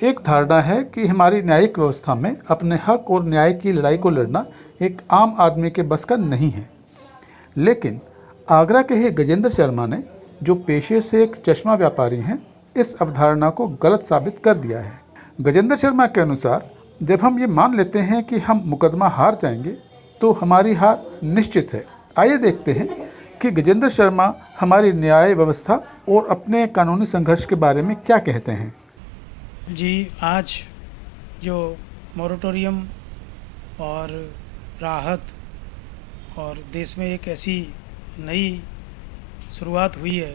एक धारणा है कि हमारी न्यायिक व्यवस्था में अपने हक और न्याय की लड़ाई को लड़ना एक आम आदमी के बस का नहीं है। लेकिन आगरा के ही गजेंद्र शर्मा ने, जो पेशे से एक चश्मा व्यापारी हैं, इस अवधारणा को गलत साबित कर दिया है। गजेंद्र शर्मा के अनुसार जब हम ये मान लेते हैं कि हम मुकदमा हार जाएंगे तो हमारी हार निश्चित है। आइए देखते हैं कि गजेंद्र शर्मा हमारी न्याय व्यवस्था और अपने कानूनी संघर्ष के बारे में क्या कहते हैं। जी, आज जो मॉरेटोरियम और राहत और देश में एक ऐसी नई शुरुआत हुई है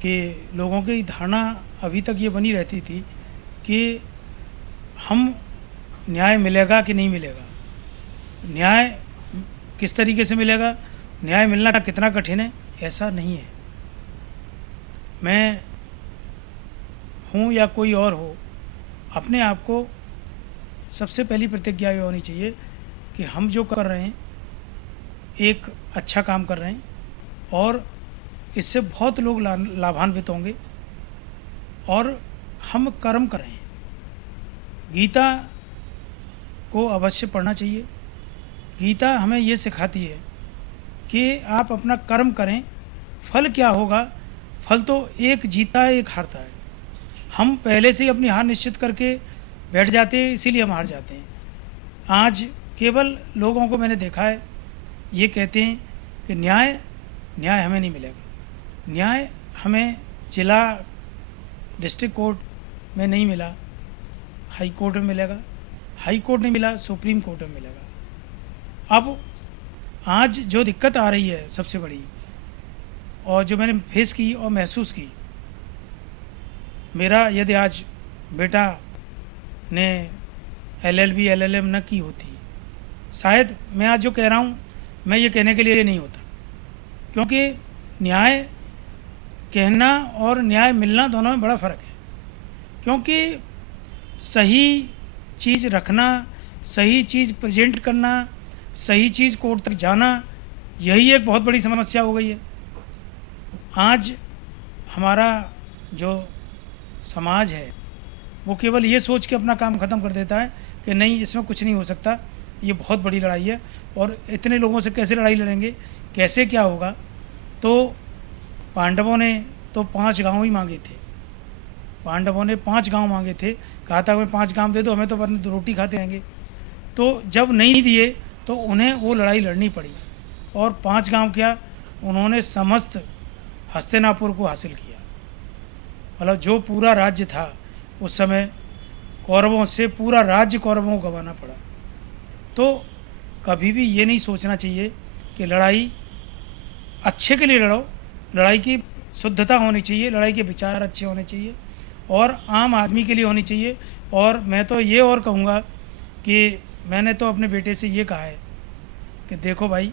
कि लोगों की धारणा अभी तक ये बनी रहती थी कि हम न्याय मिलेगा कि नहीं मिलेगा, न्याय किस तरीके से मिलेगा, न्याय मिलना कितना कठिन है। ऐसा नहीं है। मैं हूँ या कोई और हो, अपने आप को सबसे पहली प्रतिज्ञा ये होनी चाहिए कि हम जो कर रहे हैं एक अच्छा काम कर रहे हैं और इससे बहुत लोग लाभान्वित होंगे और हम कर्म कर रहे हैं। गीता को अवश्य पढ़ना चाहिए। गीता हमें ये सिखाती है कि आप अपना कर्म करें, फल क्या होगा, फल तो एक जीता है एक हारता है। हम पहले से ही अपनी हार निश्चित करके बैठ जाते हैं, इसीलिए हम हार जाते हैं। आज केवल लोगों को मैंने देखा है ये कहते हैं कि न्याय हमें नहीं मिलेगा। न्याय हमें जिला डिस्ट्रिक्ट कोर्ट में नहीं मिला, हाई कोर्ट में मिलेगा, हाई कोर्ट नहीं मिला, सुप्रीम कोर्ट में मिलेगा। अब आज जो दिक्कत आ रही है सबसे बड़ी, और जो मैंने फेस की और महसूस की, मेरा यदि आज बेटा ने LLB LLM न की होती, शायद मैं आज जो कह रहा हूँ मैं ये कहने के लिए नहीं होता, क्योंकि न्याय कहना और न्याय मिलना दोनों में बड़ा फ़र्क है। क्योंकि सही चीज़ रखना, सही चीज़ प्रेजेंट करना, सही चीज़ कोर्ट तक जाना, यही एक बहुत बड़ी समस्या हो गई है। आज हमारा जो समाज है वो केवल ये सोच के अपना काम ख़त्म कर देता है कि नहीं, इसमें कुछ नहीं हो सकता, ये बहुत बड़ी लड़ाई है और इतने लोगों से कैसे लड़ाई लड़ेंगे, कैसे क्या होगा। तो पांडवों ने तो 5 गांव ही मांगे थे, पांडवों ने 5 गांव मांगे थे, कहा था हमें 5 गांव दे दो, हमें तो वरना रोटी खाते रहेंगे। तो जब नहीं दिए तो उन्हें वो लड़ाई लड़नी पड़ी और 5 गांव क्या, उन्होंने समस्त हस्तिनापुर को हासिल किया। मतलब जो पूरा राज्य था उस समय कौरवों से, पूरा राज्य कौरवों को गंवाना पड़ा। तो कभी भी ये नहीं सोचना चाहिए कि लड़ाई अच्छे के लिए लड़ो, लड़ाई की शुद्धता होनी चाहिए, लड़ाई के विचार अच्छे होने चाहिए और आम आदमी के लिए होनी चाहिए। और मैं तो ये और कहूँगा कि मैंने तो अपने बेटे से ये कहा है कि देखो भाई,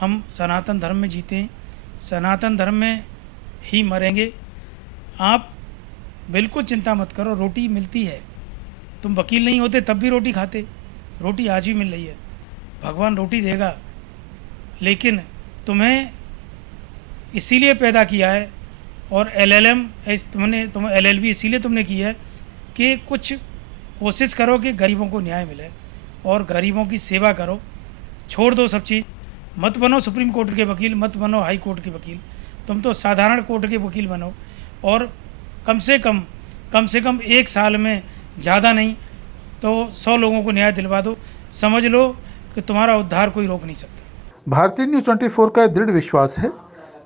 हम सनातन धर्म में जीते हैं, सनातन धर्म में ही मरेंगे। आप बिल्कुल चिंता मत करो, रोटी मिलती है। तुम वकील नहीं होते तब भी रोटी खाते, रोटी आज भी मिल रही है, भगवान रोटी देगा। लेकिन तुम्हें इसीलिए पैदा किया है और LLM तुम LLB इसीलिए तुमने की है कि कुछ कोशिश करो कि गरीबों को न्याय मिले और गरीबों की सेवा करो। छोड़ दो सब चीज़, मत बनो सुप्रीम कोर्ट के वकील, मत बनो हाई कोर्ट के वकील, तुम तो साधारण कोर्ट के वकील बनो और कम से कम 1 साल में, ज़्यादा नहीं तो 100 लोगों को न्याय दिलवा दो। समझ लो कि तुम्हारा उद्धार कोई रोक नहीं सकता। भारतीय न्यूज़ 24 का दृढ़ विश्वास है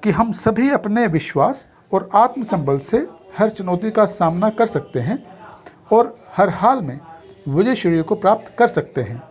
कि हम सभी अपने विश्वास और आत्मसंबल से हर चुनौती का सामना कर सकते हैं और हर हाल में विजय श्रेय को प्राप्त कर सकते हैं।